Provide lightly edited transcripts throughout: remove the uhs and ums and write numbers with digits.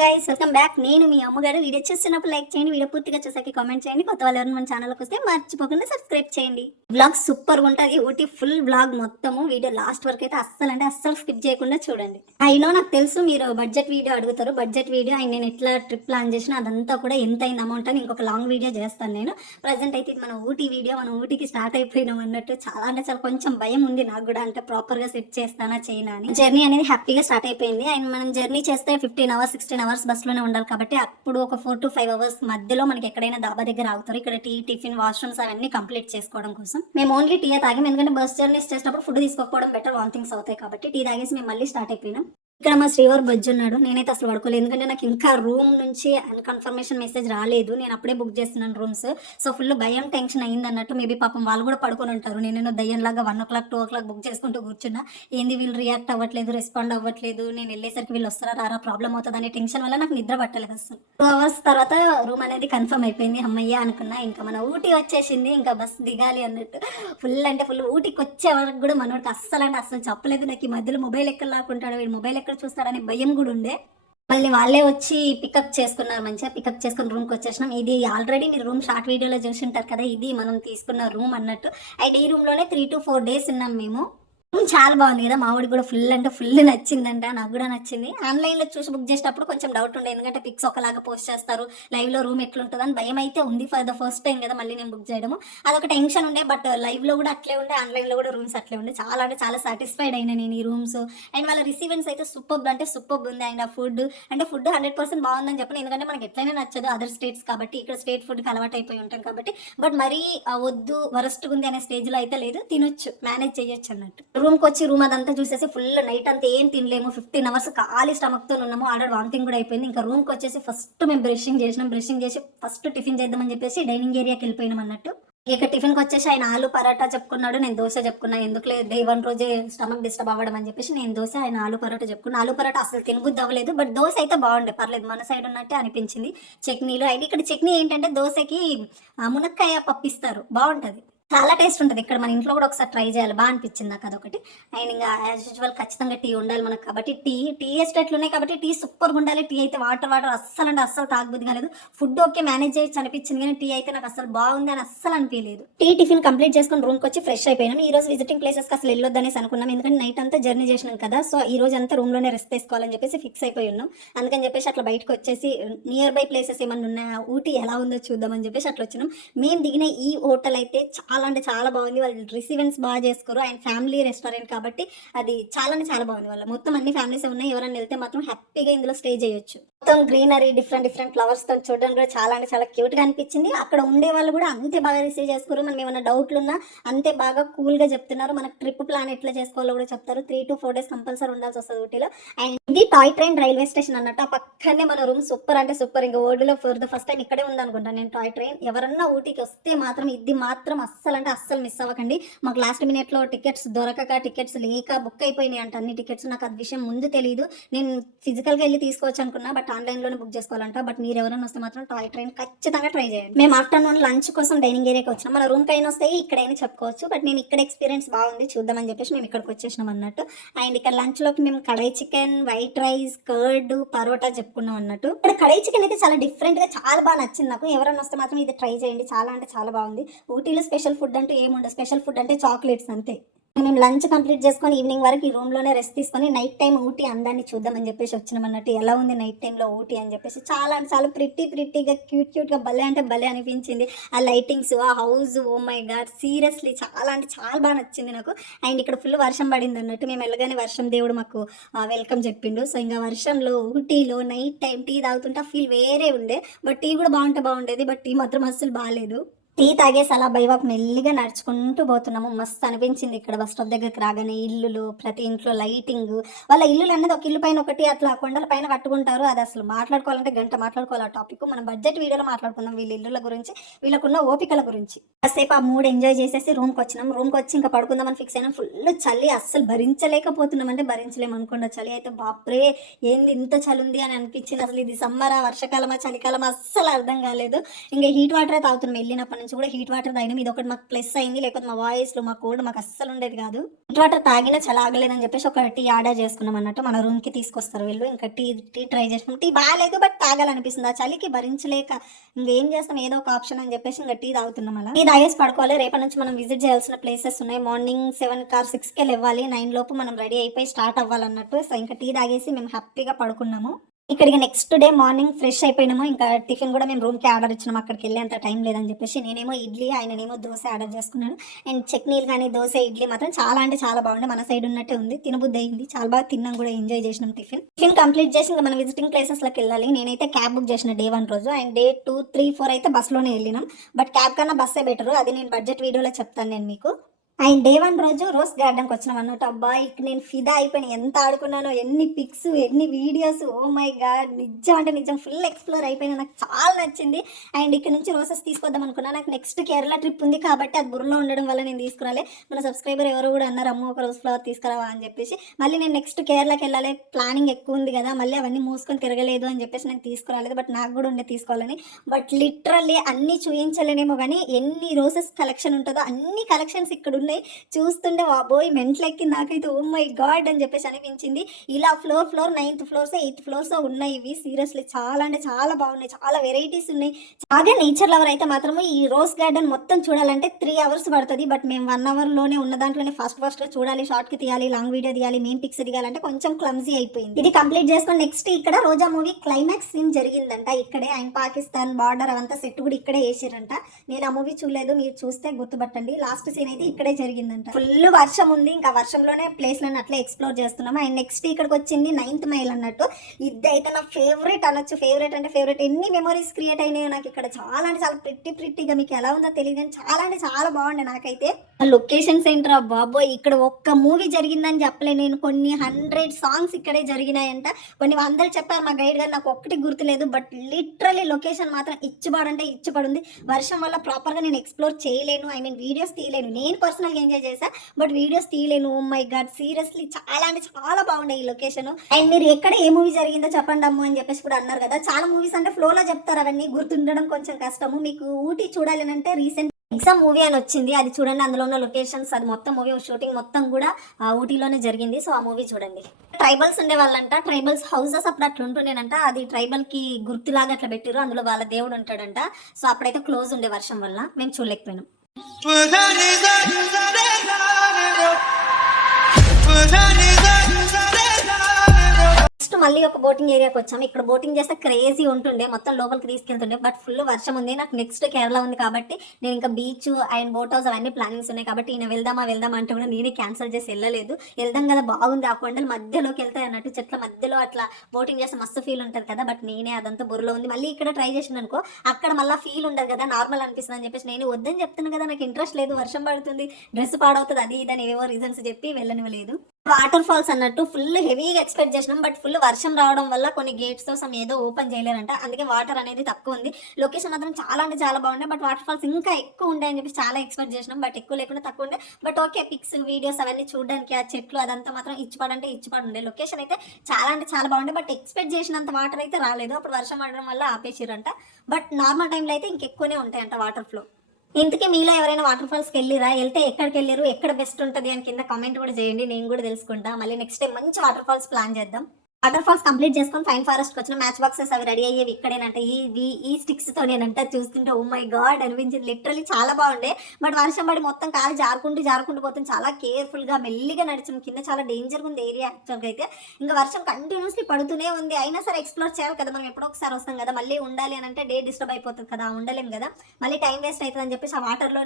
Guys welcome back. నేను మీ అమ్మగారు. Video చూస్తున్నప్పుడు లైక్ చేయండి, వీడియో పూర్తిగా చూసాక కామెంట్ చేయండి. కొత్త వాళ్ళు ఎవరైనా మన ఛానల్కి వస్తే మర్చిపోకుండా సబ్స్క్రైబ్ చేయండి. వ్లాగ్ సూపర్ ఉంటుంది. ఊటీ ఫుల్ వ్లాగ్ మొత్తము వీడియో లాస్ట్ వరకు అయితే అస్సలు స్కిప్ చేయకుండా చూడండి. అయినో నాకు తెలుసు మీరు బడ్జెట్ వీడియో అడుగుతారు. బడ్జెట్ వీడియో అండ్ నేను ఎట్లా ట్రిప్ ప్లాన్ చేసిన అదంతా కూడా ఎంత అయింది అమౌంట్ అని ఇంకొక లాంగ్ వీడియో చేస్తాను నేను. ప్రజెంట్ అయితే ఇది మన ఊటీ వీడియో. మనం ఊటీకి స్టార్ట్ అయిపోయినాం అన్నట్టు. చాలా కొంచెం భయం ఉంది నాకు కూడా, అంటే ప్రాపర్గా సెట్ చేస్తానా చేయనా అని. జర్నీ అనేది హ్యాపీగా స్టార్ట్ అయిపోయింది. అండ్ మనం జర్నీ చేస్తే 15 hours 16 hours బస్సులోనే ఉండాలి కాబట్టి అప్పుడు ఒక 4 to 5 hours మధ్యలో మనకి ఎక్కడైనా దాబా దగ్గర ఆగుతారు. ఇక్కడ టీ, టిఫిన్, వాష్రూమ్స్ అవన్నీ కంప్లీట్ చేసుకోవడం కోసం మేము ఓన్లీ టీ తాగాం. ఎందుకంటే బస్ జర్నీస్ చేసినప్పుడు ఫుడ్ తీసుకోకపోవడం బెటర్, వామిటింగ్స్ అవుతాయి కాబట్టి టీ తాగేసి మేము మళ్ళీ స్టార్ట్ అయిపోయినాం. ఇక్కడ మా శ్రీవారు బజ్జు ఉన్నాడు. నేనైతే అసలు పడుకోలేదు, ఎందుకంటే నాకు ఇంకా రూమ్ నుంచి కన్ఫర్మేషన్ మెసేజ్ రాలేదు. నేను అప్పుడే బుక్ చేస్తున్నాను రూమ్స్. సో ఫుల్ భయం, టెన్షన్ అయింది అన్నట్టు. మేబీ పాపం వాళ్ళు కూడా పడుకొని ఉంటారు. నేను దయ్యంలాగా 1 o'clock 2 o'clock బుక్ చేసుకుంటూ కూర్చున్నా. ఏంది వీళ్ళు రియాక్ట్ అవ్వట్లేదు, రెస్పాండ్ అవ్వట్లేదు, నేను వెళ్ళేసరికి వీళ్ళు వస్తారా రారా, ప్రాబ్లం అవుతుంది అనే టెన్షన్ వల్ల నాకు నిద్ర పట్టలేదు అసలు. 2 hours తర్వాత రూమ్ అనేది కన్ఫర్మ్ అయిపోయింది. అమ్మయ్య అనుకున్నా. ఇంకా మన ఊటీ వచ్చేసింది, ఇంకా బస్ దిగాలి అన్నట్టు. ఫుల్ అంటే ఫుల్. ఊటీకి వచ్చే వరకు కూడా మనోడికి అస్సలు చెప్పలేదు. నాకు ఈ మధ్యలో మొబైల్ ఎక్కడ లాక్కుంటాడు, వీడు మొబైల్ ఎక్కడ చూస్తాడని భయం కూడా ఉండే. మళ్ళీ వాళ్ళే వచ్చి పికప్ చేసుకున్నారు. మంచిగా పికప్ చేసుకుని రూమ్కి వచ్చేసినాం. ఇది ఆల్రెడీ మీరు రూమ్ షార్ట్ వీడియోలో చూసి ఉంటారు కదా, ఇది మనం తీసుకున్న రూమ్ అన్నట్టు. అండ్ ఈ రూమ్లోనే 3 to 4 days ఉన్నాం మేము. చాలా బాగుంది కదా, మా ఊడికి కూడా ఫుల్ అంటే ఫుల్ నచ్చిందంట. నాకు కూడా నచ్చింది. ఆన్లైన్లో చూసి బుక్ చేసేటప్పుడు కొంచెం డౌట్ ఉండే, ఎందుకంటే పిక్స్ ఒకలాగా పోస్ట్ చేస్తారు, లైవ్లో రూమ్ ఎట్లుంటుంది అని భయం అయితే ఉంది. ఫర్ ద ఫస్ట్ టైం కదా మళ్ళీ నేను బుక్ చేయడము, అదొక టెన్షన్ ఉండే. బట్ లైవ్లో కూడా అట్లే ఉండే, ఆన్లైన్లో కూడా రూమ్స్ అట్లే ఉండే. చాలా అంటే చాలా సాటిస్ఫైడ్ అయినా నేను ఈ రూమ్స్. అండ్ వాళ్ళ రిసీవెన్స్ అయితే సూపర్ అంటే సూపర్ ఉంది. అండ్ ఆ ఫుడ్ 100% బాగుందని చెప్పను, ఎందుకంటే మనకి ఎట్లయినా నచ్చదు అదర్ స్టేట్స్ కాబట్టి. ఇక్కడ స్టేట్ ఫుడ్కి అలవాటు అయిపోయి ఉంటాం కాబట్టి. బట్ మరీ వద్దు వరస్ట్ ఉంది అనే స్టేజ్లో అయితే లేదు, తినొచ్చు, మేనేజ్ చేయొచ్చు అన్నట్టు. రూమ్కి వచ్చి రూమ్ అదంతా చూసేసి ఫుల్ నైట్ అంతా ఏం తినలేము. 15 hours ఖాళీ స్టమక్తో ఉన్నాము. ఆల్రెడీ వామిటింగ్ కూడా అయిపోయింది. ఇంకా రూమ్కి వచ్చేసి ఫస్ట్ మేము బ్రషింగ్ చేసి ఫస్ట్ టిఫిన్ చేద్దామని చెప్పేసి డైనింగ్ ఏరియాకి వెళ్ళిపోయినాం అన్నట్టు. ఇక టిఫిన్కి వచ్చేసి ఆయన ఆలు పరాటా చెప్పుకున్నాడు, నేను దోశ చెప్పుకున్నా. ఎందుకులే డే 1 రోజే స్టమక్ డిస్టర్బ్ అవ్వడం అని చెప్పేసి నేను దోశ, ఆయన ఆలు పరాటా చెప్పుకున్నా. ఆలు పరాటా అసలు తినబుద్ధి అవ్వలేదు, బట్ దోశ అయితే బాగుండే, పర్లేదు, మన సైడ్ ఉన్నట్టే అనిపించింది. చట్నీలు అయితే ఇక్కడ చట్నీ ఏంటంటే దోశకి మునక్కాయ పప్పిస్తారు, బాగుంటుంది, చాలా టేస్ట్ ఉంటుంది. ఇక్కడ మన ఇంట్లో కూడా ఒకసారి ట్రై చేయాలి, బాగా అనిపించింది నాకు అదొకటి. అండ్ ఇంకా యాజ్ యూజువల్ ఖచ్చితంగా టీ ఉండాలి మనకు కాబట్టి. టీ ఎస్టేట్లు ఉన్నాయి కాబట్టి టీ సూపర్గా ఉండాలి. టీ అయితే వాటర్ అస్సలు తాగబుద్ధి కాలేదు. ఫుడ్ ఓకే మేనేజ్ చేయొచ్చు అనిపించింది, కానీ టీ అయితే నాకు అసలు బాగుంది అని అస్సలు అనిపించలేదు. టిఫిన్ కంప్లీట్ చేసుకుని రూమ్కి వచ్చి ఫ్రెష్ అయిపోయినాం. ఈ రోజు విజిటింగ్ ప్లేసెస్కి అసలు వెళ్ళొద్దనేసి అనుకున్నాం, ఎందుకంటే నైట్ అంతా జర్నీ చేసినాం కదా. సో ఈ రోజు అంతా రూమ్లోనే రెస్ట్ తీసుకోవాలని చెప్పేసి ఫిక్స్ అయిపోయి ఉన్నాం. అందుకని చెప్పేసి అట్లా బయటకు వచ్చేసి నియర్ బై ప్లేసెస్ ఏమన్నా ఉన్నాయా, ఊటీ ఎలా ఉందో చూద్దామని చెప్పేసి అట్లా వచ్చినాం. మేము దిగిన ఈ హోటల్ అయితే చాలా బాగుంది. వాళ్ళు రిసీవెన్స్ బాగా చేసుకోరు. అండ్ ఫ్యామిలీ రెస్టారెంట్ కాబట్టి అది చాలా బాగుంది. వాళ్ళ మొత్తం అన్ని ఫ్యామిలీస్ ఉన్నాయి. ఎవరైనా వెళ్తే మాత్రం హ్యాపీగా ఇందులో స్టే చేయొచ్చు. మొత్తం గ్రీనరీ, డిఫరెంట్ ఫ్లవర్స్ తో చూడడానికి కూడా చాలా క్యూట్ గా అనిపించింది. అక్కడ ఉండే వాళ్ళు కూడా అంతే బాగా రిసీవ్ చేసుకోరు. మనం ఏమైనా డౌట్లు ఉన్నా అంతే బాగా కూల్ గా చెప్తున్నారు. మనకు ట్రిప్ ప్లాన్ ఎట్లా చేసుకోవాలో కూడా చెప్తారు. 3 to 4 days కంపల్సరీ ఉండాల్సి వస్తుంది ఊటీలో. అండ్ ఇది టాయ్ ట్రైన్ రైల్వే స్టేషన్ అన్నట్టు. ఆ పక్కనే మన రూమ్ సూపర్ అంటే సూపర్. ఇంకా ఓడిలో ఫర్ ద ఫస్ట్ టైం ఇక్కడే ఉందనుకుంటాను నేను టాయ్ ట్రైన్. ఎవరన్నా ఊటీకి వస్తే మాత్రం ఇది మాత్రం అస్సలు మిస్ అవ్వకండి. మాకు లాస్ట్ మినిట్ లో టికెట్స్ దొరకక, టికెట్స్ లేక బుక్ అయిపోయినాయి అంట అన్ని టికెట్స్. నాకు అది విషయం ముందు తెలియదు. నేను ఫిజికల్ గా వెళ్ళి తీసుకోవచ్చు అనుకున్నా, బట్ ఆన్లైన్ లోనే బుక్ చేసుకోవాలంట. బట్ మీరు ఎవరైనా వస్తే మాత్రం టాయ్ ట్రైన్ ఖచ్చితంగా ట్రై చేయండి. మేము ఆఫ్టర్నూన్ లంచ్ కోసం డైనింగ్ ఏరియాకి వచ్చినాం. మన రూమ్ కైనా వస్తాయి, ఇక్కడైనా చెప్పుకోవచ్చు. బట్ నేను ఇక్కడ ఎక్స్పీరియన్స్ బాగుంది చూద్దామని చెప్పేసి మేము ఇక్కడికి వచ్చేసినాం అన్నట్టు. అండ్ ఇక్కడ లంచ్ లోకి మేము kadai chicken, white rice, curd, parotta చెప్పుకున్నాం అన్నట్టు. ఇక్కడ కడాయి చికెన్ అయితే చాలా డిఫరెంట్ గా చాలా బాగా నచ్చింది నాకు. ఎవరైనా వస్తే మాత్రం ఇది ట్రై చేయండి, చాలా బాగుంది. ఊటీలో స్పెషల్ ఫుడ్ అంటే ఏముండదు, స్పెషల్ ఫుడ్ అంటే చాక్లెట్స్ అంతే. మేము లంచ్ కంప్లీట్ చేసుకొని ఈవినింగ్ వరకు ఈ రూమ్లోనే రెస్ట్ తీసుకొని నైట్ టైం ఊటీ అందాన్ని చూద్దామని చెప్పేసి వచ్చినాం అన్నట్టు. ఎలా ఉంది నైట్ టైంలో ఊటీ అని చెప్పేసి. చాలా ప్రిట్టీగా క్యూట్గా భలే అంటే భలే అనిపించింది. ఆ లైటింగ్స్, ఆ house, oh my god, seriously చాలా బాగా నచ్చింది నాకు. అండ్ ఇక్కడ ఫుల్ వర్షం పడింది అన్నట్టు. మేము వెళ్ళగానే వర్షం దేవుడు మాకు వెల్కమ్ చెప్పిండు. సో ఇంకా వర్షంలో ఊటీలో నైట్ టైం టీ తాగుతుంటే ఫీల్ వేరే ఉండే. బట్ టీ కూడా బాగుండేది, బట్ టీ మాత్రం అస్సలు బాగాలేదు. టీ తాగేసి అలా బైవాక్ మెల్లిగా నడుచుకుంటూ పోతున్నాము. మస్తు అనిపించింది. ఇక్కడ బస్ స్టాప్ దగ్గరికి రాగానే ఇల్లులు, ప్రతి ఇంట్లో లైటింగ్, వాళ్ళ ఇల్లులు అనేది ఒక ఇల్లు పైన ఒకటి అట్లా కొండల పైన కట్టుకుంటారు. అది అసలు మాట్లాడుకోవాలంటే గంట మాట్లాడుకోవాలి ఆ టాపిక్. మనం బడ్జెట్ వీడియోలో మాట్లాడుకుందాం వీళ్ళ ఇల్లుల గురించి, వీళ్ళకున్న ఓపికల గురించి. కాసేపు ఆ మూడు ఎంజాయ్ చేసేసి రూమ్కి వచ్చినాం. రూమ్కి వచ్చి ఇంకా పడుకుందామని ఫిక్స్ అయినాం. ఫుల్ చలి, అస్సలు భరించలేకపోతున్నాం. అంటే భరించలేము అనుకున్న చలి అయితే బాప్రే ఏంది ఇంత చలి ఉంది అని అనిపించింది. అసలు ఇది సమ్మరా, వర్షాకాలమా, చలికాలమా అస్సలు అర్థం కాలేదు. ఇంకా హీట్ వాటరే తాగుతున్నాం వెళ్ళినప్పటి నుంచి. నుంచి కూడా హీట్ వాటర్ తాగినాం. ఇది ఒకటి మాకు ప్లస్ అయింది, లేకపోతే మా వాయిస్లో మా కోల్డ్ మాకు అస్సలు ఉండేది కాదు. హీట్ వాటర్ తాగినా చాలా ఆగలేదని చెప్పేసి ఒక టీ ఆర్డర్ చేసుకున్నాం అన్నట్టు. మన రూమ్కి తీసుకొస్తారు వీళ్ళు. ఇంకా టీ ట్రై చేసినాం. టీ బాగాలేదు బట్ తాగాలనిపిస్తుంది. ఆ చలికి భరించలేక ఇంకేం చేస్తాం, ఏదో ఒక ఆప్షన్ అని చెప్పేసి ఇంకా టీ తాగుతున్నాం. అలా టీ తాగేసి పడుకోవాలి. రేపటి నుంచి మనం విజిట్ చేయాల్సిన ప్లేసెస్ ఉన్నాయి. మార్నింగ్ 7 or 6కి లేవాలి. 9 లోపు మనం రెడీ అయిపోయి స్టార్ట్ అవ్వాలన్నట్టు. సో ఇంకా టీ తాగేసి మేము హ్యాపీగా పడుకున్నాము. ఇక్కడికి నెక్స్ట్ డే మార్నింగ్ ఫ్రెష్ అయిపోయినాము. ఇంకా టిఫిన్ కూడా మేము రూమ్కి ఆర్డర్ ఇచ్చినాము. అక్కడికి వెళ్ళి అంత టైం లేదని చెప్పేసి నేనేమో ఇడ్లీ, ఆయననేమో దోశ ఆర్డర్ చేసుకున్నాను. అండ్ చట్నీలు కానీ దోశ ఇడ్లీ మాత్రం చాలా అంటే చాలా బాగుంది. మన సైడ్ ఉన్నట్టే ఉంది. తినబుద్ధి అయింది. చాలా బాగా తిన్నాం కూడా, ఎంజాయ్ చేసినాం. టిఫిన్ కంప్లీట్ చేసి ఇంకా మన విజిటింగ్ ప్లేసెస్లోకి వెళ్ళాలి. నేనైతే క్యాబ్ బుక్ చేసిన డే 1 రోజు. అండ్ డే 2, 3, 4 అయితే బస్లోనే వెళ్ళినాం. బట్ క్యాబ్ కన్నా బస్సే బెటరు. అది నేను బడ్జెట్ వీడియోలో చెప్తాను నేను మీకు. అండ్ డే 1 రోజు రోజ్ గార్డెన్కి వచ్చినాం అన్నట్టు. అబ్బాయి నేను ఫిదా అయిపోయినా, ఎంత ఆడుకున్నానో, ఎన్ని పిక్స్, ఎన్ని వీడియోస్. ఓ మై గాడ్, నిజం అంటే నిజం ఫుల్ ఎక్స్ప్లోర్ అయిపోయినా. నాకు చాలా నచ్చింది. అండ్ ఇక్కడ నుంచి రోసెస్ తీసుకొద్దాం అనుకున్నా. నాకు నెక్స్ట్ కేరళ ట్రిప్ ఉంది కాబట్టి అది బుర్రలో ఉండడం వల్ల నేను తీసుకురాలే. మన సబ్స్క్రైబర్ ఎవరు కూడా అన్నారు, అమ్మ ఒక రోజ్ ఫ్లవర్ తీసుకురావా అని చెప్పేసి. మళ్ళీ నేను నెక్స్ట్ కేరళకి వెళ్ళాలి, ప్లానింగ్ ఎక్కువ ఉంది కదా, మళ్ళీ అవన్నీ మూసుకొని తిరగలేదు అని చెప్పేసి నేను తీసుకురాలేదు. బట్ నాకు కూడా ఉండే తీసుకోవాలని. బట్ లిటరల్లీ అన్నీ చూపించలేనేమో కానీ ఎన్ని రోసెస్ కలెక్షన్ ఉంటుందో అన్ని కలెక్షన్స్ ఇక్కడ ఉన్నాయి. చూస్తుంటే బాబోయ్ మెంట్లు ఎక్కి నాకైతే ఓ మై గాడ్ అని చెప్పేసి అనిపించింది. ఇలా floor 9th floors 8th floors ఉన్నాయి ఇవి. సీరియస్లీ చాలా అంటే చాలా బాగున్నాయి. చాలా వెరైటీస్ ఉన్నాయి. బాగా నేచర్ లవర్ అయితే మాత్రము ఈ రోజ్ గార్డెన్ మొత్తం చూడాలంటే 3 hours పడుతుంది. బట్ మేము 1 hourలోనే ఉన్న దాంట్లోనే ఫాస్ట్గా చూడాలి, షార్ట్కి తీయాలి, లాంగ్ వీడియో తీయాలి, మేము పిక్స్ దిగాలంటే కొంచెం క్లమ్జీ అయిపోయింది. ఇది కంప్లీట్ చేసుకొని నెక్స్ట్ ఇక్కడ రోజా మూవీ క్లైమాక్స్ సీన్ జరిగిందంట. ఇక్కడే ఆయన పాకిస్తాన్ బార్డర్ అవంతా సెట్ కూడా ఇక్కడే వేసారంట. నేను ఆ మూవీ చూడలేదు, మీరు చూస్తే గుర్తుపట్టండి. లాస్ట్ సీన్ అయితే ఇక్కడే జరిగిందంట. ఫుల్ వర్షం ఉంది. ఇంకా వర్షంలోనే ప్లేస్లను అట్లా ఎక్స్ప్లోర్ చేస్తున్నాము. అండ్ నెక్స్ట్ ఇక్కడికి వచ్చింది 9th మైల్ అన్నట్టు. ఇది అయితే నా ఫేవరెట్ అనొచ్చు. ఫేవరెట్ అంటే ఫేవరెట్. ఎన్ని మెమరీస్ క్రియేట్ అయినాయో నాకు ఇక్కడ. చాలా అంటే చాలా ప్రిట్టిగా, మీకు ఎలా ఉందో తెలియదు కానీ చాలా అంటే చాలా బాగుండే నాకైతే. లొకేషన్స్ ఏంట్రా బాబోయ్, ఇక్కడ ఒక్క మూవీ జరిగిందని చెప్పలే నేను. కొన్ని 100 సాంగ్స్ ఇక్కడే జరిగినాయంట. కొన్ని 100 చెప్పారు మా గైడ్ గారు, నాకు ఒక్కటి గుర్తులేదు. బట్ లిటరలీ లొకేషన్ మాత్రం ఇచ్చిపడంటే ఇచ్చిపడుంది. వర్షం వల్ల ప్రాపర్గా నేను ఎక్స్ప్లోర్ చేయలేను, ఐ మీన్ వీడియోస్ తీయలేను. నేను పర్సనల్గా ఎంజాయ్ చేశా బట్ వీడియోస్ తీయలేను. ఓ మై గాడ్, సీరియస్లీ చాలా అంటే చాలా బాగుండే ఈ లొకేషన్. అండ్ మీరు ఎక్కడ ఏ మూవీ జరిగిందో చెప్పండి అమ్ము అని చెప్పేసి కూడా అన్నారు కదా. చాలా మూవీస్ అంటే ఫ్లోలో చెప్తారు, అవన్నీ గుర్తుండడం కొంచెం కష్టము. మీకు ఊటీ చూడాలి అంటే రీసెంట్ ఎగ్జామ్ మూవీ అని వచ్చింది, అది చూడండి. అందులో ఉన్న లొకేషన్స్, అది మొత్తం మూవీ షూటింగ్ మొత్తం కూడా ఊటీలోనే జరిగింది. సో ఆ మూవీ చూడండి. ట్రైబల్స్ ఉండే వాళ్ళంట, ట్రైబల్స్ హౌసెస్ అప్పుడు అట్లా ఉంటుండేనంట. అది ట్రైబల్ కి గుర్తులాగా అట్లా పెట్టారు. అందులో వాళ్ళ దేవుడు ఉంటాడంట. సో అప్పుడైతే క్లోజ్ ఉండే వర్షం వల్ల మేము చూడలేకపోయినాం. నెక్స్ట్ మళ్ళీ ఒక బోటింగ్ ఏరియాకి వచ్చాము. ఇక్కడ బోటింగ్ చేస్తే క్రేజీ ఉంటుండే, మొత్తం లోపలికి తీసుకెళ్తుండే. బట్ ఫుల్ వర్షం ఉంది. నాకు నెక్స్ట్ కేరళ ఉంది కాబట్టి నేను ఇంకా బీచ్ అండ్ బోట్ హౌస్ అవన్నీ ప్లానింగ్స్ ఉన్నాయి కాబట్టి ఈయన వెళ్దామా అంటే కూడా నేనే క్యాన్సిల్ చేసి వెళ్ళలేదు. వెళ్దాం కదా, బాగుంది, ఆ కొండల మధ్యలోకి వెళ్తాయి అన్నట్టు, చెట్ల మధ్యలో అట్లా బోటింగ్ చేస్తే మస్తు ఫీల్ ఉంటుంది కదా. బట్ నేనే అదంతా బుర్రలో ఉంది. మళ్ళీ ఇక్కడ ట్రై చేసిన అనుకో, అక్కడ మళ్ళీ ఫీల్ ఉండదు కదా, నార్మల్ అనిపిస్తుంది అని చెప్పేసి నేను వద్దని చెప్తున్నాను కదా. నాకు ఇంట్రెస్ట్ లేదు, వర్షం పడుతుంది, డ్రెస్ పాడవుతుంది, అది ఇదని ఏవో రీజన్స్ చెప్పి వెళ్ళనివ్వలేదు. వాటర్ ఫాల్స్ అన్నట్టు ఫుల్ హెవీగా ఎక్స్పెక్ట్ చేసినాం. బట్ ఫుల్ వర్షం రావడం వల్ల కొన్ని గేట్స్ తో ఏదో ఓపెన్ చేయలేరంట. అందుకే వాటర్ అనేది తక్కువ ఉంది. లొకేషన్ మాత్రం చాలా అంటే చాలా బాగుండే. బట్ వాటర్ ఫాల్స్ ఇంకా ఎక్కువ ఉండే అని చెప్పి చాలా ఎక్స్పెక్ట్ చేసినాం. బట్ ఎక్కువ లేకుండా తక్కువ ఉండే. బట్ ఓకే, పిక్స్ వీడియోస్ అవన్నీ చూడడానికి ఆ చెట్లు అదంతా మాత్రం ఇచ్చిపడి ఉండే. లొకేషన్ అయితే చాలా అంటే చాలా బాగుండే. బట్ ఎక్స్పెక్ట్ చేసినంత వాటర్ అయితే రాలేదు. అప్పుడు వర్షం పడడం వల్ల ఆపేసిరంట. బట్ నార్మల్ టైంలో అయితే ఇంకెక్కువనే ఉంటాయంట వాటర్ ఫ్లో. ఇంతకీ మీలో ఎవరైనా వాటర్ ఫాల్స్కి వెళ్ళిరా, వెళ్తే ఎక్కడికి వెళ్ళారు, ఎక్కడ బెస్ట్ ఉంటుంది అని కింద కామెంట్ కూడా చేయండి, నేను కూడా తెలుసుకుంటా. మళ్ళీ నెక్స్ట్ టైం మంచి వాటర్ ఫాల్స్ ప్లాన్ చేద్దాం. వాటర్ ఫాల్స్ కంప్లీట్ చేసుకొని ఫైన్ ఫారెస్ట్కి వచ్చిన. మ్యాచ్ బాక్సెస్ అవి రెడీ అయ్యేవి ఇక్కడేనంట. ఈ స్టిక్స్తో నేనంట చూస్తుంటే ఓ మై గాడ్ అనిపించింది. లిటరలీ చాలా బాగుండే. బట్ వర్షం పడి మొత్తం కాలు జారుకుంటూ పోతుంది. చాలా కేర్ఫుల్గా మెల్లిగా నడిచాం. కింద చాలా డేంజర్గా ఉంది ఏరియా యాక్చువల్గా అయితే. ఇంకా వర్షం కంటిన్యూస్లీ పడుతూనే ఉంది. అయినా సరే ఎక్స్ప్లోర్ చేయాలి కదా, మనం ఎప్పుడో ఒకసారి వస్తాం కదా. మళ్ళీ ఉండాలి అని అంటే డే డిస్టర్బ్ అయిపోతుంది కదా, ఉండలేం కదా, మళ్ళీ టైం వేస్ట్ అవుతుంది అని చెప్పేసి ఆ వాటర్లో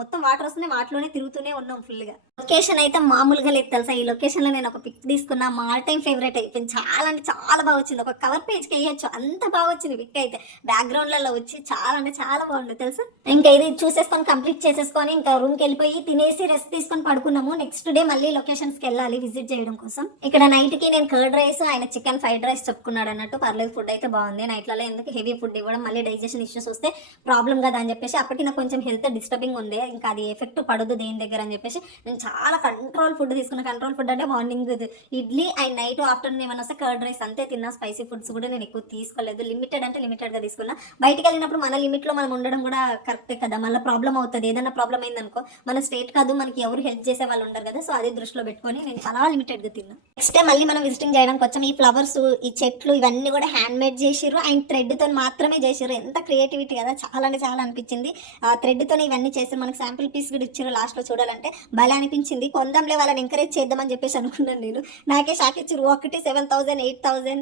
మొత్తం వాటర్ వస్తున్నాయి, వాటిలోనే తిరుగుతూనే ఉన్నాం ఫుల్గా. లొకేషన్ అయితే మామూలుగా లేదు తెలుసా. ఈ లొకేషన్లో నేను ఒక పిక్ తీసుకున్నా, మా ఆల్ టైమ్ ఫేవరెట్ అయిపోయింది. చాలా అంటే చాలా బాగా వచ్చింది. ఒక కవర్ పేజ్కి వేయచ్చు, అంత బాగా వచ్చింది పిక్ అయితే. బ్యాక్గ్రౌండ్లలో వచ్చి చాలా అంటే చాలా బాగుంది తెలుసా. ఇంకా ఇది చూసేసుకొని కంప్లీట్ చేసేసుకొని ఇంకా రూమ్కి వెళ్ళిపోయి తినేసి రెస్ట్ తీసుకొని పడుకున్నాము. నెక్స్ట్ డే మళ్ళీ లొకేషన్స్కి వెళ్ళాలి విజిట్ చేయడం కోసం. ఇక్కడ నైట్కి నేను కర్డ్ రైస్, ఆయన చికెన్ ఫ్రైడ్ రైస్ చెప్పుకున్నాడు అన్నట్టు. పర్లేదు, ఫుడ్ అయితే బాగుంది. నైట్లలో ఎందుకు హెవీ ఫుడ్ ఇవ్వడం, మళ్ళీ డైజెషన్ ఇష్యూస్ వస్తే ప్రాబ్లం కదా అని చెప్పేసి అప్పటికి నాకు కొంచెం హెల్త్ డిస్టర్బింగ్ ఉంది. ఇంకా అది ఎఫెక్ట్ పడదు దేని దగ్గర అని చెప్పేసి నేను చాలా కంట్రోల్ ఫుడ్ తీసుకున్నా. కంట్రోల్ ఫుడ్ అంటే morning idli and night afternoon ఏమన్నా ఎప్పుడైనా వస్తే కర్డ్ రైస్ అంతే తిన్నా. స్పైసీ ఫుడ్స్ కూడా నేను ఎక్కువ తీసుకోలేదు. లిమిటెడ్ అంటే లిమిటెడ్గా తీసుకున్నా. బయటికి వెళ్ళినప్పుడు మన లిమిట్లో మనం ఉండడం కూడా కరెక్టే కదా, మళ్ళీ ప్రాబ్లం అవుతుంది. ఏదైనా ప్రాబ్లం అయిందనుకో మన స్టేట్ కాదు, మనకి ఎవరు హెల్ప్ చేసే వాళ్ళు ఉండరు కదా. సో అదే దృష్టిలో పెట్టుకొని నేను చాలా లిమిటెడ్గా తిన్నా. నెక్స్ట్ డే మళ్ళీ మనం విజిటింగ్ చేయడానికి వచ్చాం. ఈ ఫ్లవర్స్, ఈ చెట్లు ఇవన్నీ కూడా హ్యాండ్ మేడ్ చేసిర్రు అండ్ థ్రెడ్తో మాత్రమే చేసిర్రు. ఎంత క్రియేటివిటీ కదా, చాలా అంటే చాలా అనిపించింది. ఆ థ్రెడ్తోనే ఇవన్నీ చేసారు. మనకి శాంపిల్ పీస్ కూడా ఇచ్చారు లాస్ట్లో చూడాలంటే భలే అనిపించింది. కొందాంలే వాళ్ళని ఎంకరేజ్ చేద్దామని చెప్పేసి అనుకున్నాను నేను. నాకే షాక్ ఇచ్చారు. ఒకటి 7,000, 8,000,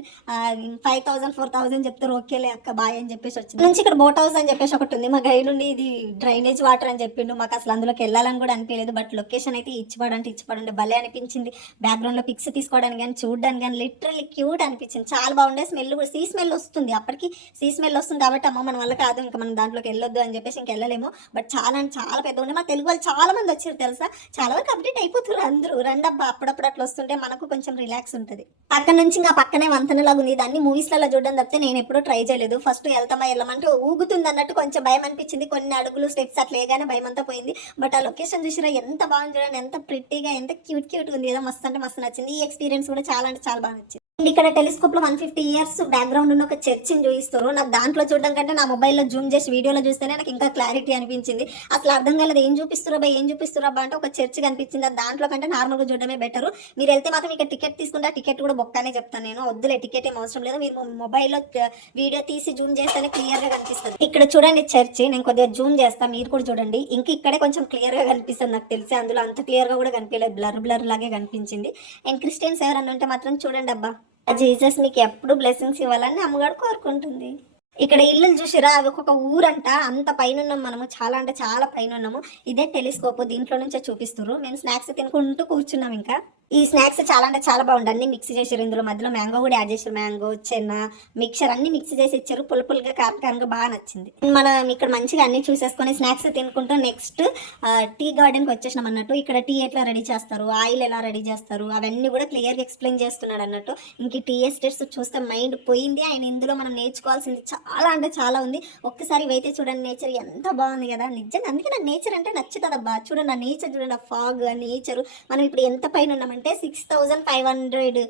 5,000, 4,000 చెప్తారు. ఓకేలే అక్క బాయ్ అని చెప్పేసి వచ్చింది. నుంచి ఇక్కడ బోట్ హౌస్ అని చెప్పేసి ఒకటి ఉంది. మా గైడ్ నుండి ఇది డ్రైనేజ్ వాటర్ అని చెప్పిండు. మాకు అసలు అందులోకి వెళ్ళాలని కూడా అనిపించలేదు. బట్ లొకేషన్ అయితే ఇచ్చిపడండి భలే అనిపించింది. బ్యాక్గ్రౌండ్లో పిక్స్ తీసుకోవడానికి కానీ చూడడానికి కానీ లిటరల్లీ క్యూట్ అనిపించింది. చాలా బాగుండే. స్మెల్ కూడా సీ స్మెల్ వస్తుంది. అప్పటికి సీ స్మెల్ వస్తుంది కాబట్టి అమ్మ మన వల్ల కాదు, ఇంకా మనం దాంట్లోకి వెళ్ళొద్దు అని చెప్పేసి ఇంక వెళ్ళలేము. బట్ చాలా అంటే చాలా పెద్ద ఉండే. మా తెలుగు వాళ్ళు చాలా మంది వచ్చారు తెలుసా. చాలా వరకు అప్డేట్ అయిపోతున్నారు అందరూ. రండబ్బా అప్పుడప్పుడు అట్లా వస్తుంటే మనకు కొంచెం రిలాక్స్ ఉంటుంది. అక్కడ నుంచి ఇంకా పక్కనే వంతెనలాగా ఉంది. దాన్ని మూవీస్లలో చూడడం తప్పితే నేను ఎప్పుడూ ట్రై చేయలేదు. ఫస్ట్ వెళ్ళమంటే ఊగుతుంది అన్నట్టు కొంచెం భయం అనిపించింది. కొన్ని అడుగులు స్టెప్స్ అట్లా వేయగానే భయం అంతా పోయింది. బట్ ఆ లొకేషన్ చూసినా ఎంత బాగుంది చూడండి, ఎంత ప్రిట్టీగా, ఎంత క్యూట్ ఉంది. ఏదో మస్తు అంటే మస్తు నచ్చింది. ఈ ఎక్స్పీరియన్స్ కూడా చాలా అంటే చాలా బాగా నచ్చింది. ఇక్కడ టెలిస్కోప్ లో 150 years బ్యాక్గ్రౌండ్ ఉన్న ఒక చర్చిని చూపిస్తారు. నాకు దాంట్లో చూడడం కంటే నా మొబైల్లో జూమ్ చేసి వీడియోలో చూస్తేనే నాకు ఇంకా క్లారిటీ అనిపించింది. అసలు అర్థం కాలేదు ఏం చూపిస్తురా అంటే ఒక చర్చ్ కనిపించింది. దాంట్లో కంటే నార్మల్గా చూడడమే బెటర్. మీరు వెళ్తే మాత్రం ఇక్కడ టికెట్ తీసుకుంటే ఆ టికెట్ కూడా బొక్కనే చెప్తాను నేను. వద్దులే టికెట్ ఏం అవసరం లేదు. మీరు మొబైల్లో వీడియో తీసి జూమ్ చేస్తేనే క్లియర్ గా కనిపిస్తుంది. ఇక్కడ చూడండి చర్చ్, నేను కొద్దిగా జూమ్ చేస్తాను, మీరు కూడా చూడండి. ఇంకా ఇక్కడే కొంచెం క్లియర్ గా కనిపిస్తుంది నాకు తెలిసి. అందులో అంత క్లియర్ గా కూడా కనిపించలేదు, బ్లర్ లాగే కనిపించింది. అండ్ క్రిస్టియన్స్ ఎవరన్నా ఉంటే మాత్రం చూడండి అబ్బా, జీసస్ మీకు ఎప్పుడు బ్లెస్సింగ్స్ ఇవ్వాలని అమ్మగారు కోరుకుంటుంది. ఇక్కడ ఇల్లు చూసిరా, అవి ఒక ఊరంట. అంత పైన ఉన్నాం మనము, చాలా అంటే చాలా పైన ఉన్నాము. ఇదే టెలిస్కోప్, దీంట్లో నుంచే చూపిస్తారు. మేము స్నాక్స్ తినుకుంటూ కూర్చున్నాం. ఇంకా ఈ స్నాక్స్ చాలా అంటే చాలా బాగుంది. అన్ని మిక్స్ చేశారు. ఇందులో మధ్యలో మ్యాంగో కూడా యాడ్ చేశారు. మ్యాంగో, చెన్న, మిక్చర్ అన్ని మిక్స్ చేసి ఇచ్చారు. పులుపులుగా కారంగా బాగా నచ్చింది. మనం ఇక్కడ మంచిగా అన్ని చూసేసుకొని స్నాక్స్ తినుకుంటూ నెక్స్ట్ టీ గార్డెన్కి వచ్చేసినాం అన్నట్టు. ఇక్కడ టీ ఎట్లా రెడీ చేస్తారు, ఆయిల్ ఎలా రెడీ చేస్తారు, అవన్నీ కూడా క్లియర్గా ఎక్స్ప్లెయిన్ చేస్తున్నాడు అన్నట్టు. ఇంక టీ ఎస్టేట్స్ చూస్తే మైండ్ పోయింది. ఆయన ఇందులో మనం నేర్చుకోవాల్సింది చాలా అంటే చాలా ఉంది. ఒక్కసారి ఇవైతే చూడండి, నేచర్ ఎంత బాగుంది కదా నిజంగా. అందుకే నాకు నేచర్ అంటే నచ్చుతుందబ్బా. చూడండి ఆ నేచర్ చూడండి, ఆ ఫాగ్, ఆ నేచర్. మనం ఇప్పుడు ఎంత పైన ఉన్నామంటే 6,500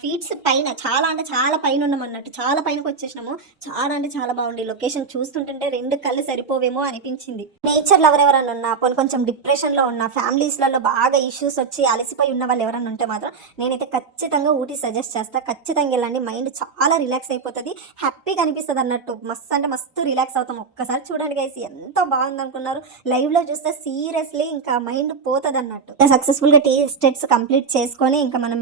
ఫీట్స్ పైన, చాలా అంటే చాలా పైన ఉన్నాం అన్నట్టు. చాలా పైనకి వచ్చేసినాము. చాలా అంటే చాలా బాగుంది. లొకేషన్ చూస్తుంటుంటే రెండు కళ్ళు సరిపోవేమో అనిపించింది. నేచర్లో ఎవరెవరన్నా ఉన్నా, కొంచెం డిప్రెషన్లో ఉన్న, ఫ్యామిలీస్లలో బాగా ఇష్యూస్ వచ్చి అలసిపోయి ఉన్న వాళ్ళు ఎవరన్నా ఉంటే మాత్రం నేనైతే ఖచ్చితంగా ఊటీ సజెస్ట్ చేస్తాను. ఖచ్చితంగా వెళ్ళండి. మైండ్ చాలా రిలాక్స్ అయిపోతుంది, హ్యాపీగా అనిపిస్తుంది అన్నట్టు. మస్తు అంటే మస్తు రిలాక్స్ అవుతాం. ఒక్కసారి చూడండి గైస్, ఎంత బాగుంది అనుకున్నారు. లైవ్లో చూస్తే సీరియస్లీ ఇంకా మైండ్ పోతుంది అన్నట్టు. సక్సెస్ఫుల్గా టీ ఎస్టేట్స్ కంప్లీట్ చేసుకొని ఇంకా మనం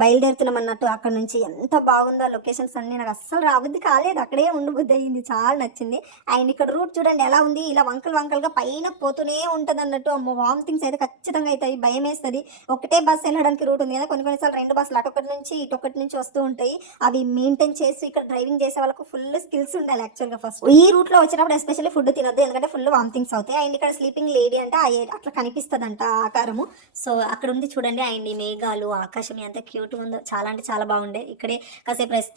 బయలుదేరుతున్నాం అన్నట్టు. అక్కడ నుంచి ఎంత బాగుందో లొకేషన్స్ అన్ని. నాకు అస్సలు రాబుద్ది కాలేదు, అక్కడే ఉండిబుద్ధి అయ్యింది. చాలా నచ్చింది. అండ్ ఇక్కడ రూట్ చూడండి ఎలా ఉంది, ఇలా వంకలుగా పైన పోతూనే ఉంటుంది అన్నట్టు. అమ్మో వామిటింగ్స్ అయితే ఖచ్చితంగా అవుతాయి, భయం వేస్తుంది. ఒకటే బస్సు వెళ్ళడానికి రూట్ ఉంది కదా, కొన్నిసార్లు 2 బస్సులు అటొకటి నుంచి ఇటొకటి నుంచి వస్తూ ఉంటాయి. అవి మెయింటైన్ చేసి ఇక్కడ డ్రైవింగ్ చేసే వాళ్ళకు ఫుల్ స్కిల్స్ ఉండాలి యాక్చువల్గా. ఫస్ట్ ఈ రూట్ లో వచ్చినప్పుడు ఎస్పెషల్లీ ఫుడ్ తినొద్దు, ఎందుకంటే ఫుల్ వామిటింగ్స్ అవుతాయి. అండ్ ఇక్కడ స్లీపింగ్ లేడీ అంటే అట్లా కనిపిస్తుంది అంట ఆకారము. సో అక్కడ ఉంది చూడండి. అండ్ ఈ మేఘాలు, ఆకాశం ఎంత క్యూట్ ఉందో, చాలా అంటే చాలా బాగుండే. ఇక్కడే కాసేపు రెస్ట్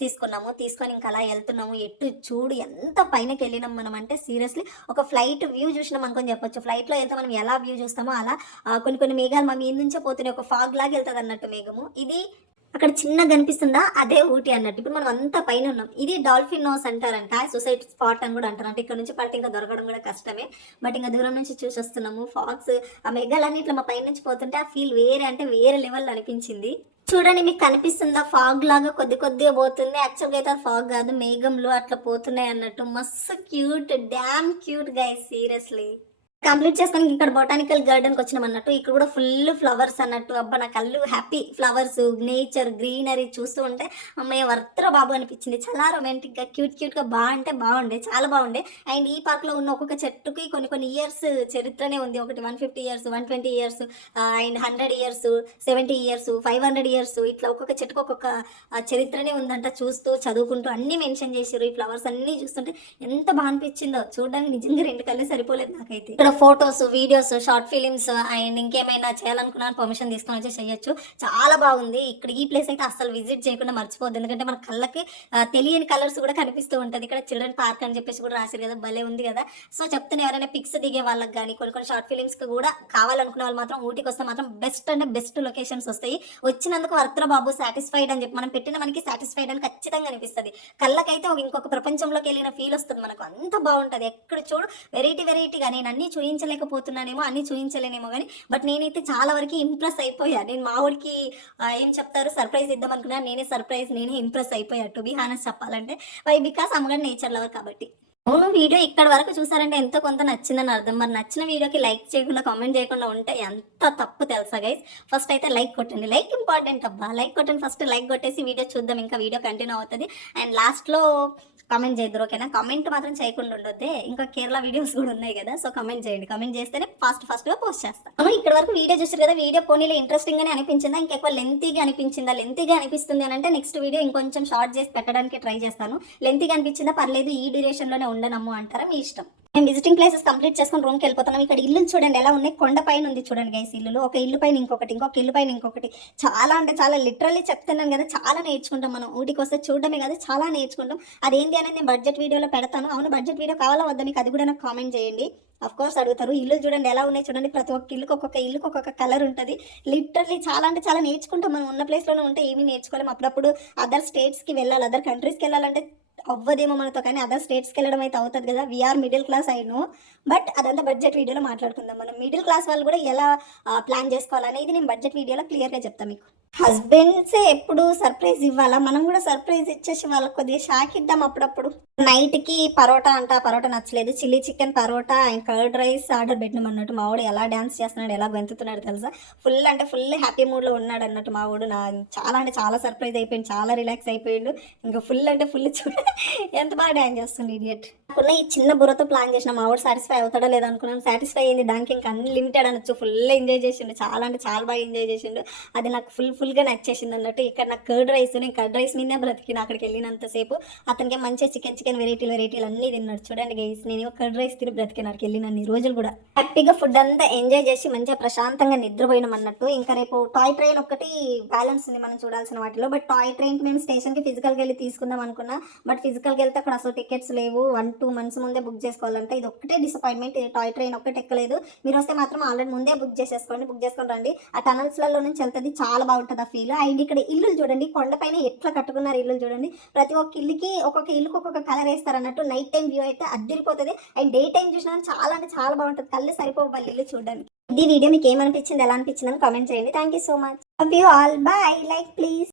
తీసుకొని ఇంకా అలా వెళ్తున్నాము. ఎటు చూడు ఎంత పైనకి వెళ్ళినాం మనం అంటే సీరియస్లీ ఒక ఫ్లైట్ వ్యూ చూసినాం అనుకొని చెప్పొచ్చు. ఫ్లైట్లో వెళ్తే మనం ఎలా వ్యూ చూస్తామో అలా కొన్ని మేఘాలు మా మీద నుంచే పోతున్నాయి. ఒక ఫాగ్ లాగా వెళ్తుంది అన్నట్టు మేఘము. ఇది అక్కడ చిన్నగా కనిపిస్తుందా, అదే ఊటీ అన్నట్టు. ఇప్పుడు మనం అంతా పైన ఉన్నాం. ఇది డాల్ఫిన్ నోస్ అంటారంట, సూసైడ్ స్పాట్ అని కూడా అంటారు. అంటే ఇక్కడ నుంచి పడితే ఇంకా దొరకడం కూడా కష్టమే. బట్ ఇంకా దూరం నుంచి చూసి వస్తున్నాము. ఫాగ్స్, ఆ మేఘాలన్నీ ఇట్లా మా పైన నుంచి పోతుంటే ఆ ఫీల్ వేరే అంటే వేరే లెవెల్ అనిపించింది. చూడండి మీకు కనిపిస్తుందా, ఫాగ్ లాగా కొద్దిగా పోతుంది. యాక్చువల్గా అయితే ఫాగ్ కాదు, మేఘంలో అట్లా పోతున్నాయి అన్నట్టు. మస్తు cute, dam cute guys seriously. Complete చేసుకొని ఇక్కడ బొటానికల్ గార్డెన్కి వచ్చినాం అన్నట్టు. ఇక్కడ కూడా ఫుల్ ఫ్లవర్స్ అన్నట్టు. అబ్బా నా కళ్ళు హ్యాపీ. ఫ్లవర్స్, నేచర్, గ్రీనరీ చూస్తూ ఉంటే అమ్మయ్య వర్త్ర బాబు అనిపించింది. చాలా రొమాంటిక్గా క్యూట్గా బాగుండే, చాలా బాగుండే. అండ్ ఈ పార్క్లో ఉన్న ఒక్కొక్క చెట్టుకి కొన్ని ఇయర్స్ చరిత్రనే ఉంది. ఒకటి 150 years, 120 years, and 100 years, 70 years, 500 years, ఇట్లా ఒక్కొక్క చెట్టుకు ఒక్కొక్క చరిత్రనే ఉందంట. చూస్తూ చదువుకుంటూ అన్నీ మెన్షన్ చేసారు. ఈ ఫ్లవర్స్ అన్నీ చూస్తుంటే ఎంత బాగా అనిపించిందో చూడడానికి. నిజంగా రెండు కళ్ళు సరిపోలేదు నాకైతే. ఇక్కడ ఇలా photos, videos, short films and ఇంకేమైనా చేయాలనుకున్నాను పర్మిషన్ తీసుకొని వచ్చి చేయొచ్చు. చాలా బాగుంది. ఇక్కడ ఈ ప్లేస్ అయితే అస్సలు విజిట్ చేయకుండా మర్చిపోవద్దు. ఎందుకంటే మన కళ్ళకి తెలియని కలర్స్ కూడా కనిపిస్తూ ఉంటది. ఇక్కడ చిల్డ్రన్ పార్క్ అని చెప్పేసి కూడా రాశారు కదా! భలే ఉంది కదా! సో చెప్తున్నా ఎవరైనా పిక్స్ దిగే వాళ్ళకి గానీ, కొన్ని షార్ట్ ఫిలిమ్స్‌కి కూడా కావాలనుకునే వాళ్ళు మాత్రం ఊటీకొస్తే మాత్రం బెస్ట్ అంటే బెస్ట్ లొకేషన్స్ వస్తాయి. వచ్చినందుకు వర్త్‌రా బాబు సాటిస్ఫైడ్ అని చెప్పి మనం పెట్టిన మనకి సాటిస్ఫైడ్ అని ఖచ్చితంగా అనిపిస్తది. కళ్ళకైతే ఇంకొక ప్రపంచంలోకి వెళ్ళిన ఫీల్ వస్తుంది మనకు. అంత బాగుంటది. ఎక్కడ చూడు వెరైటీగా నేను అన్నీ చూయించలేకపోతున్నానేమో, అన్నీ చూయించలేనేమో గానీ, బట్ నేనైతే చాలా వరకు ఇంప్రెస్ అయిపోయా. నేను మా వోడికి ఏం చెప్తారు సర్ప్రైజ్ ఇద్దాం అనుకున్నా. నేనే ఇంప్రెస్ అయిపోయా టు బీ హానెస్ట్ చెప్పాలంటే. వై బికాస్ అమ్మగారు నేచర్ లవర్ కాబట్టి. అవును. వీడియో ఇక్కడి వరకు చూసారంటే ఎంతో కొంత నచ్చిందని అర్థం. మరి నచ్చిన వీడియోకి లైక్ చేయకుండా, కామెంట్ చేయకుండా ఉంటే ఎంత తప్పు తెలుసా గైస్? ఫస్ట్ అయితే లైక్ కొట్టండి. లైక్ ఇంపార్టెంట్ అబ్బా. లైక్ కొట్టండి ఫస్ట్. లైక్ కొట్టేసి వీడియో చూద్దాం. ఇంకా వీడియో కంటిన్యూ అవుతుంది. అండ్ లాస్ట్‌లో కామెంట్ చేద్దరు ఓకేనా? కామెంట్ మాత్రం చేయకుండా ఉండొద్దే. ఇంకా కేరళ వీడియోస్ కూడా ఉన్నాయి కదా! సో కామెంట్ చేయండి. కామెంట్ చేస్తేనే ఫాస్ట్‌గా పోస్ట్ చేస్తాను. అవును. ఇక్కడి వరకు వీడియో చూసారు కదా! వీడియో పోనీలే ఇంట్రెస్టింగ్‌గానే అనిపించిందా? ఇంకెక్కువ లెంతీగా అనిపించిందా? లెంతీగా అనిపిస్తుంది అని అంటే నెక్స్ట్ వీడియో ఇంకొంచెం షార్ట్ చేసి పెట్టడానికి ట్రై చేస్తాను. లెంతీగా అనిపించిందా పర్లేదు ఈ డ్యూరేషన్‌లోనే ఉండనమ్ము అంటారా మీ ఇష్టం. మేము విజిటింగ్ ప్లేసెస్ కంప్లీట్ చేసుకొని రూమ్కి వెళ్ళిపోతున్నాం. ఇక్కడ ఇల్లు చూడండి ఎలా ఉన్నాయి. కొండ పైన ఉంది చూడండి గైస్ ఇల్లులు. ఒక ఇల్లు పైన ఇంకొకటి, ఇంకొక ఇల్లు పైన ఇంకొకటి. చాలా అంటే చాలా లిటరల్లీ చెప్తున్నాను కదా! చాలా నేర్చుకుంటాం మనం. ఊటీకి వస్తే చూడడమే కాదు చాలా నేర్చుకుంటాం. అదేంటి అనేది నేను బడ్జెట్ వీడియోలో పెడతాను. అవును బడ్జెట్ వీడియో కావాలా వద్దా మీకు అది కూడా నాకు కామెంట్ చేయండి. ఆఫ్ కోర్స్ అడుగుతారు. ఇల్లు చూడండి ఎలా ఉన్నాయి చూడండి. ప్రతి ఒక్క ఇల్లుకి ఒక్కొక్క కలర్ ఉంటుంది. లిటరల్లీ చాలా అంటే చాలా నేర్చుకుంటాం. మనం ఉన్న ప్లేస్లోనే ఉంటే ఏమీ నేర్చుకోలేము. అప్పుడప్పుడు అదర్ స్టేట్స్కి వెళ్ళాలి, అదర్ కంట్రీస్కి వెళ్ళాలంటే అవ్వదేమో మనతో, కానీ అదర్ స్టేట్స్కి వెళ్ళడం అయితే అవుతుంది కదా. We are middle class I know, but అదంతా బడ్జెట్ వీడియోలో మాట్లాడుకుందాం. మనం మిడిల్ క్లాస్ వాళ్ళు కూడా ఎలా ప్లాన్ చేసుకోవాలనేది నేను బడ్జెట్ వీడియోలో క్లియర్గా చెప్తాను మీకు. హస్బెండ్సే ఎప్పుడు సర్ప్రైజ్ ఇవ్వాలా? మనం కూడా సర్ప్రైజ్ ఇచ్చేసి వాళ్ళకి కొద్దిగా షాక్ ఇద్దాం అప్పుడప్పుడు. నైట్కి పరోటా అంట, పరోటా నచ్చలేదు. Chilli chicken parotta and curd rice order పెట్టినాం అన్నట్టు. మా వాడు ఎలా డ్యాన్స్ చేస్తున్నాడు, ఎలా గెంతుతున్నాడు తెలుసా? ఫుల్ హ్యాపీ మూడ్లో ఉన్నాడు అన్నట్టు మా వాడు. చాలా అంటే చాలా సర్ప్రైజ్ అయిపోయింది, చాలా రిలాక్స్ అయిపోయిండు. ఇంకా ఫుల్ అంటే ఫుల్ ఎంత బాగా డ్యాన్స్ చేస్తుంది ఇడియట్. నాకున్న ఈ చిన్న బుర్రతో ప్లాన్ చేసిన మా వాడు సాటిస్ఫై అవుతాడో లేదో అనుకున్నాను. సాటిస్ఫై అయింది. దానికి ఇంకా అన్లిమిటెడ్ అనొచ్చు. ఫుల్ ఎంజాయ్ చేసిండు. చాలా అంటే చాలా బాగా ఎంజాయ్ చేసిండు. అది నాకు ఫుల్గా నచ్చేసింది అన్నట్టు. ఇక్కడ నాకు కర్డ్ రైస్, నేను కర్డ్ రైస్ మీదే బ్రతికిన అక్కడికి వెళ్ళినంతసేపు. అతనికి మంచిగా చికెన్ వెరైటీలు అన్నీ తిన్నాడు. చూడండి గైస్, నేను కర్డ్ రైస్ తిని బ్రతికిన అక్కడికి వెళ్ళినన్ని రోజులు కూడా. హ్యాపీగా ఫుడ్ అంతా ఎంజాయ్ చేసి మంచిగా ప్రశాంతంగా నిద్రపోయినాం అన్నట్టు. ఇంకా రేపు టాయ్ ట్రైన్ ఒకటి బ్యాలెన్స్ ఉంది మనం చూడాల్సిన వాటిలో. బట్ టాయ్ ట్రైన్కి మేము స్టేషన్కి ఫిజికల్గా వెళ్ళి తీసుకుందాం అనుకున్నా. బట్ ఫిజికల్గా వెళ్తే అక్కడ అసలు టికెట్స్ లేవు. 1-2 months ముందే బుక్ చేసుకోవాలంటే ఇది ఒక్కటే డిసప్పాయింట్మెంట్. టాయ్ ట్రైన్ ఒక్కటి ఎక్కలేదు. మీరు వస్తే మాత్రం ఆల్రెడీ ముందే బుక్ చేసుకొని రండి. ఆ టనల్స్లలో నుంచి వెళ్తుంది. చాలా బాగుంటుంది ఆ ఫీల్. అండ్ ఇక్కడ ఇల్లు చూడండి, కొండపైన ఎట్లా కట్టుకున్నారు ఇల్లు చూడండి. ప్రతి ఒక్క ఇల్లుకి ఒక్కొక్క కలర్ వేస్తారు అన్నట్టు. నైట్ టైం వ్యూ అయితే అద్దరిపోతుంది. అండ్ డే టైం చూసినా చాలా అంటే చాలా బాగుంటుంది. కళ్ళు సరిపోవు వాళ్ళ ఇల్లు చూడడానికి. ఈ వీడియో మీకు ఏమనిపించింది, ఎలా అనిపించింది అని కామెంట్ చేయండి. Thank you so much. Love you all. Bye. Like please.